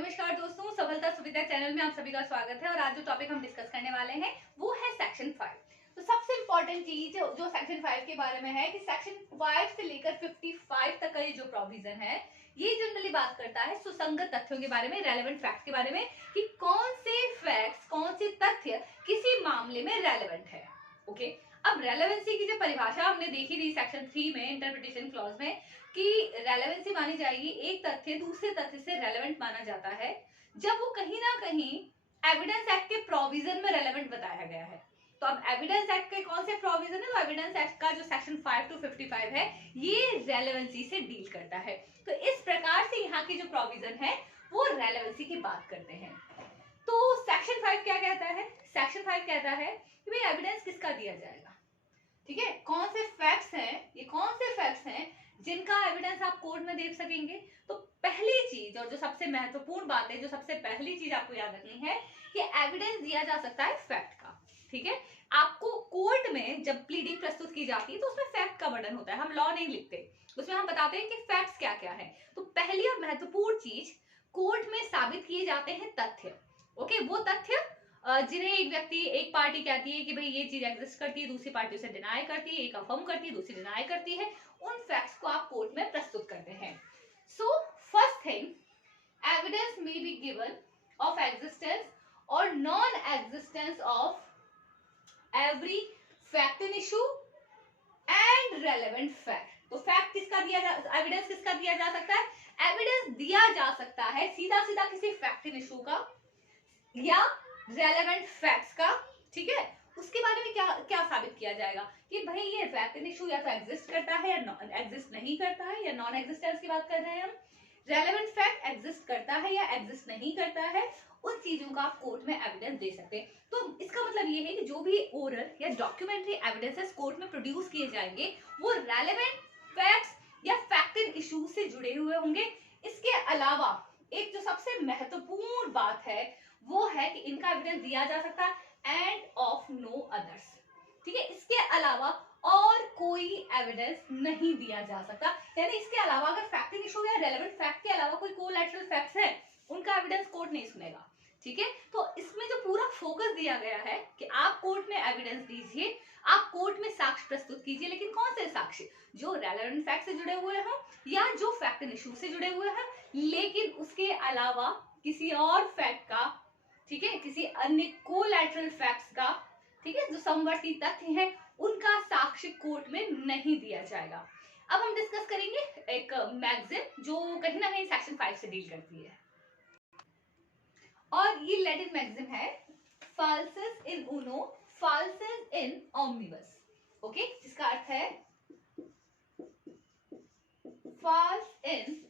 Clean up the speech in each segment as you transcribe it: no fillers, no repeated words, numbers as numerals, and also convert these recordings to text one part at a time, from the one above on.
नमस्कार दोस्तों, सफलता सुविधा चैनल में आप सभी का स्वागत है। और आज जो टॉपिक हम डिस्कस करने वाले हैं वो है सेक्शन 5। तो सबसे इंपॉर्टेंट चीज जो सेक्शन 5 के बारे में है कि सेक्शन 5 से लेकर 55 तक का ये जो प्रोविजन है ये जनरली बात करता है सुसंगत तथ्यों के बारे में, रेलेवेंट फैक्ट के बारे में, कि कौन से फैक्ट्स, कौन से तथ्य किसी मामले में रेलेवेंट है। ओके, अब रेलेवेंसी की जो परिभाषा हमने देखी थी सेक्शन 3 में इंटरप्रिटेशन क्लॉज में कि रेलेवेंसी मानी जाएगी एक तथ्य दूसरे तथ्य से रेलेवेंट माना जाता है जब वो कहीं ना कहीं एविडेंस एक्ट के प्रोविजन में रेलेवेंट बताया गया है। तो अब एविडेंस एक्ट के कौन से प्रोविजन है, तो एविडेंस एक्ट का जो सेक्शन 5 to 55 है ये रेलेवेंसी से डील करता है। तो इस प्रकार से यहाँ की जो प्रोविजन है वो रेलेवेंसी की बात करते हैं। तो सेक्शन 5 क्या कहता है? सेक्शन 5 कहता है कि भाई एविडेंस किसका दिया जाएगा, ठीक है, कौन से फैक्ट्स हैं, ये कौन से फैक्ट्स हैं जिनका एविडेंस आप कोर्ट में दे सकेंगे। तो पहली चीज और जो सबसे महत्वपूर्ण बात है, जो सबसे पहली चीज आपको याद रखनी है कि एविडेंस दिया जा सकता है फैक्ट का, ठीक है। आपको कोर्ट में जब प्लीडिंग प्रस्तुत की जाती है तो उसमें फैक्ट का वर्णन होता है, हम लॉ नहीं लिखते, उसमें हम बताते हैं कि फैक्ट्स क्या क्या है। तो पहली और महत्वपूर्ण चीज, कोर्ट में साबित किए जाते हैं तथ्य। ओके, वो तथ्य जिन्हें एक पार्टी कहती है कि भाई ये चीज एग्जिस्ट करती है, दूसरी पार्टी उसे डिनाई करती है, एक अफर्म करती है, दूसरी डिनाई करती है, उन फैक्ट्स को आप कोर्ट में प्रस्तुत करते हैं। So first thing, evidence may be given of existence और non existence of every fact in issue and relevant fact. तो फैक्ट किसका दिया जा, एविडेंस किसका दिया जा सकता है? एविडेंस दिया जा सकता है सीधा सीधा किसी फैक्ट इन इशू का या रेलेवेंट फैक्ट्स का, ठीक है। उसके बारे में क्या क्या साबित किया जाएगा कि भाई ये फैक्ट इन इशू या तो एग्जिस्ट करता है या एग्जिस्ट नहीं करता है, या नॉन एग्जिस्टेंस की बात कर रहे हैं हम। रेलेवेंट फैक्ट एग्जिस्ट करता है या एग्जिस्ट नहीं करता है, उन चीजों का आप कोर्ट में एविडेंस दे सकते हैं। तो इसका मतलब ये है कि जो भी ओरल या डॉक्यूमेंट्री एविडेंसेस कोर्ट में प्रोड्यूस किए जाएंगे वो रेलेवेंट फैक्ट्स या फैक्ट इन इशू से जुड़े हुए होंगे। इसके अलावा एक जो सबसे महत्वपूर्ण बात है वो है कि इनका एविडेंस दिया जा सकता है एंड ऑफ नो अदर्स, ठीक है। इसके अलावा और कोई एविडेंस नहीं दिया जा सकता, यानी इसके अलावा अगर फैक्ट इन इशू या रेलेवेंट फैक्ट के अलावा कोई कोलैटरल फैक्ट्स है उनका एविडेंस कोर्ट नहीं सुनेगा, ठीक है। तो इसमें जो पूरा फोकस दिया गया है कि आप कोर्ट में एविडेंस दीजिए, आप कोर्ट में साक्ष्य प्रस्तुत कीजिए, लेकिन कौन से साक्ष्य? जो रेलेवेंट फैक्ट से जुड़े हुए हैं या जो फैक्ट इन इशू से जुड़े हुए हैं, लेकिन उसके अलावा किसी और फैक्ट का, ठीक है, किसी अन्य कोलैटरल फैक्ट्स का, ठीक है, जो समवर्ती तथ्य हैं उनका साक्ष्य कोर्ट में नहीं दिया जाएगा। अब हम डिस्कस करेंगे एक मैगजीन जो कहीं ना कहीं सेक्शन 5 से डील करती है, और ये लैटिन मैगजीन है फाल्सेस इन उनो फाल्सेस इन ओमनिबस। ओके, जिसका अर्थ है false in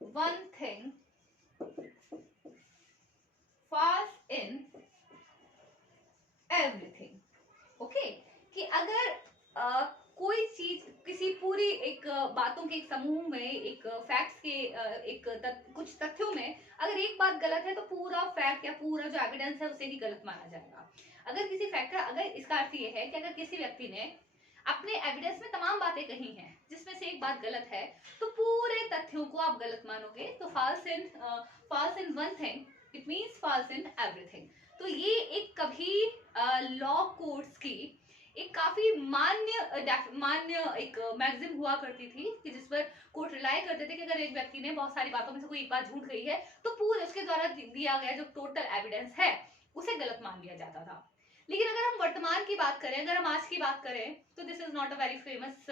one thing false in everything। Okay, कि अगर कोई चीज किसी पूरी एक बातों के एक समूह में, एक फैक्ट्स के कुछ तथ्यों में अगर एक बात गलत है तो पूरा फैक्ट या पूरा जो एविडेंस है उसे ही गलत माना जाएगा। अगर किसी फैक्ट का, अगर इसका अर्थ ये है कि अगर किसी व्यक्ति ने अपने एविडेंस में तमाम बातें कही हैं जिसमें से एक बात गलत है तो पूरे तथ्यों को आप गलत मानोगे। तो false in one thing it means falls in everything. तो ये एक कभी लॉ कोर्ट्स की एक काफी मान्य एक मैगजीन हुआ करती थी कि जिस पर कोर्ट रिलाई करते थे कि अगर एक व्यक्ति ने बहुत सारी बातों में से कोई एक बात झूठ कही है तो पूरे उसके द्वारा दिया गया जो टोटल एविडेंस है उसे गलत मान लिया जाता था। लेकिन अगर हम वर्तमान की बात करें, अगर हम आज की बात करें, तो this is not a very famous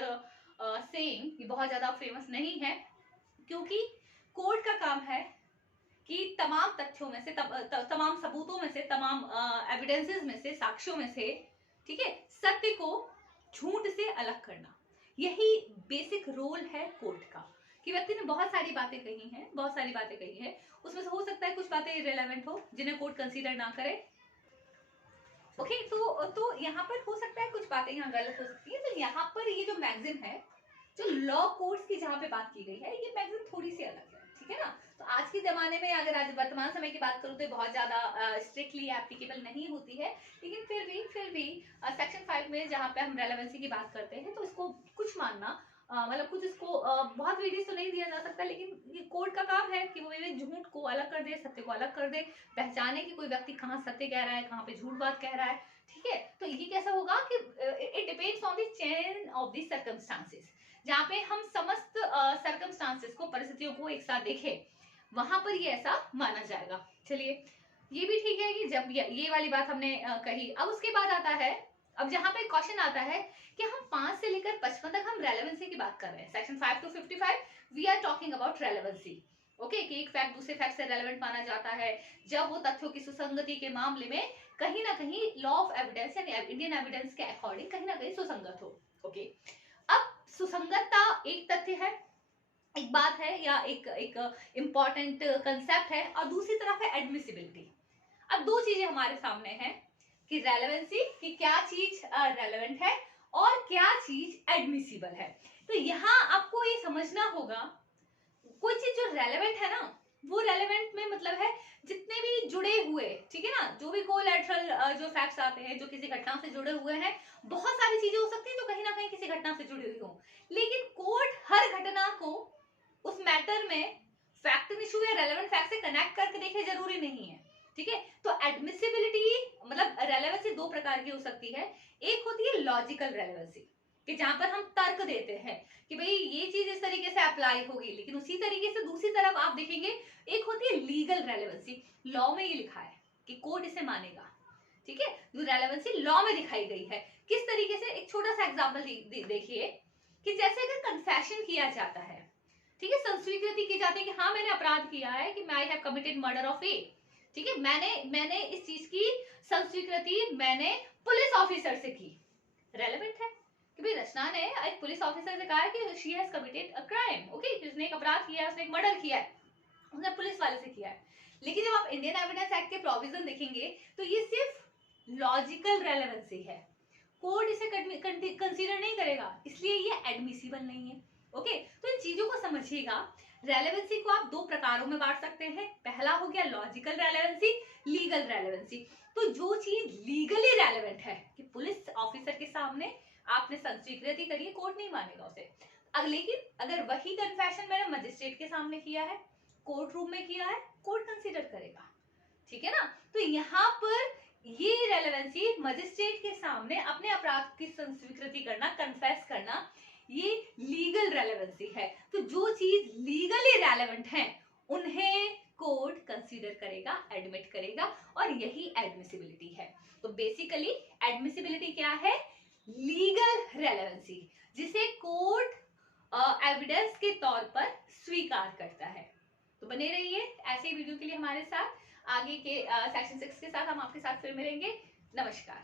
saying, ये बहुत ज्यादा फेमस नहीं है, क्योंकि कोर्ट का काम है कि तमाम तथ्यों में से, तमाम सबूतों में से, तमाम एविडेंसेस में से, साक्ष्यों में से, ठीक है, सत्य को झूठ से अलग करना। यही बेसिक रोल है कोर्ट का कि व्यक्ति ने बहुत सारी बातें कही हैं, उसमें से हो सकता है कुछ बातें इररिलेवेंट हो जिन्हें कोर्ट कंसीडर ना करे। ओके, तो यहाँ पर हो सकता है कुछ बातें यहाँ गलत हो सकती है। तो यहाँ पर ये जो मैगजीन है, जो लॉ कोर्ट्स की जहाँ पे बात की गई है, ये मैगजीन थोड़ी सी अलग है, ठीक है ना। तो आज के जमाने में अगर आज वर्तमान समय की बात करूँ तो बहुत ज्यादा स्ट्रिक्टली एप्लीकेबल नहीं होती है, लेकिन फिर भी सेक्शन 5 में जहाँ पे हम रेलेवेंसी की बात करते हैं तो इसको कुछ मानना मतलब कुछ इसको बहुत वीडियो तो नहीं दिया जा सकता, लेकिन ये कोर्ट का काम है कि वो ये झूठ को अलग कर दे, सत्य को अलग कर दे, पहचाने कि कोई व्यक्ति कहाँ सत्य कह रहा है, कहाँ पे झूठ बात कह रहा है। ठीक है, तो ये कैसा होगा कि it depends on the chain of the circumstances, जहाँ पे हम समस्त सर्कमस्टांसेस को, परिस्थितियों को एक साथ देखें, वहां पर ये ऐसा माना जाएगा। चलिए, ये भी ठीक है कि जब ये वाली बात हमने कही। अब उसके बाद आता है, अब जहां पे क्वेश्चन आता है कि हम 5 से लेकर 55 तक हम रेलेवेंसी की बात कर रहे हैं। Section 5 to 55 we are talking about relevancy. Okay, कि एक फैक्ट दूसरे फैक्ट से रेलेवेंट माना जाता है जब वो तथ्यों की सुसंगति के मामले में कहीं ना कहीं लॉ ऑफ एविडेंस या इंडियन एविडेंस के अकॉर्डिंग कहीं ना कहीं सुसंगत हो। ओके, अब सुसंगतता एक तथ्य है, एक बात है, या एक इंपॉर्टेंट कंसेप्ट है, और दूसरी तरफ है एडमिसिबिलिटी। अब दो चीजें हमारे सामने हैं कि रेलेवेंसी, कि क्या चीज रेलेवेंट है और क्या चीज एडमिसिबल है। तो यहाँ आपको ये समझना होगा, कोई चीज जो रेलेवेंट है ना, वो रेलेवेंट में मतलब है जितने भी जुड़े हुए, ठीक है ना, जो भी कोलैटरल जो फैक्ट्स आते हैं जो किसी घटना से जुड़े हुए हैं, बहुत सारी चीजें हो सकती हैं जो कहीं ना कहीं किसी घटना से जुड़ी हुई हो, लेकिन कोर्ट हर घटना को उस मैटर में फैक्ट इशू या रेलेवेंट फैक्ट से कनेक्ट करके देखे जरूरी नहीं है। ठीक है, तो एडमिसिबिलिटी मतलब रेलेवेंसी दो प्रकार की हो सकती है। एक होती है लॉजिकल रेलेवेंसी, कि जहां पर हम तर्क देते हैं कि भाई ये चीज इस तरीके से अप्लाई होगी, लेकिन उसी तरीके से दूसरी तरफ आप देखेंगे एक होती है लीगल रेलेवेंसी। लॉ में ये लिखा है कि कोर्ट इसे मानेगा। ठीक है, जो रेलेवेंसी लॉ में दिखाई गई है, किस तरीके से, एक छोटा सा एग्जांपल देखिए कि जैसे अगर कन्फेशन किया जाता है, ठीक है, संस्वीकृति की जाती है कि हाँ मैंने अपराध किया है, कि I have committed murder of a, ठीक है, मैंने इस चीज की संस्वीकृति मैंने पुलिस ऑफिसर से की। रेलेवेंट है कि भाई रचना ने एक पुलिस ऑफिसर से कहा है कि she has committed a crime. Okay, उसने एक अपराध किया है, उसने एक मर्डर किया है, उसने पुलिस वाले से किया है। लेकिन जब आप इंडियन एविडेंस एक्ट के प्रोविजन देखेंगे तो ये सिर्फ लॉजिकल रेलेवेंसी है, कोर्ट इसे कंसीडर नहीं करेगा, इसलिए ये एडमिसिबल नहीं है। ओके, तो इन चीजों को समझिएगा। रेलेवेंसी को आप दो प्रकारों में बांट सकते हैं। पहला हो गया लॉजिकल रेलेवेंसी, लीगल रेलेवेंसी। तो जो चीज लीगली रेलेवेंट है कि पुलिस ऑफिसर के सामने आपने संस्वीकृति करी है, कोर्ट नहीं मानेगा उसे। लेकिन अगर वही कन्फेशन मैंने मजिस्ट्रेट के सामने किया है, कोर्ट रूम में किया है, कोर्ट कंसीडर करेगा। ठीक है ना, तो यहाँ पर ये रेलेवेंसी मजिस्ट्रेट के सामने अपने अपराध की स्वीकृति करना, कन्फेस करना, ये लीगल रेलेवेंसी है। तो जो चीज लीगली रेलेवेंट है उन्हें कोर्ट कंसीडर करेगा, एडमिट करेगा, और यही एडमिसिबिलिटी है। तो बेसिकली एडमिसिबिलिटी क्या है? लीगल रेलेवेंसी, जिसे कोर्ट एविडेंस के तौर पर स्वीकार करता है। तो बने रहिए ऐसे ही वीडियो के लिए हमारे साथ। आगे के सेक्शन 6 के साथ हम आपके साथ फिर मिलेंगे। नमस्कार।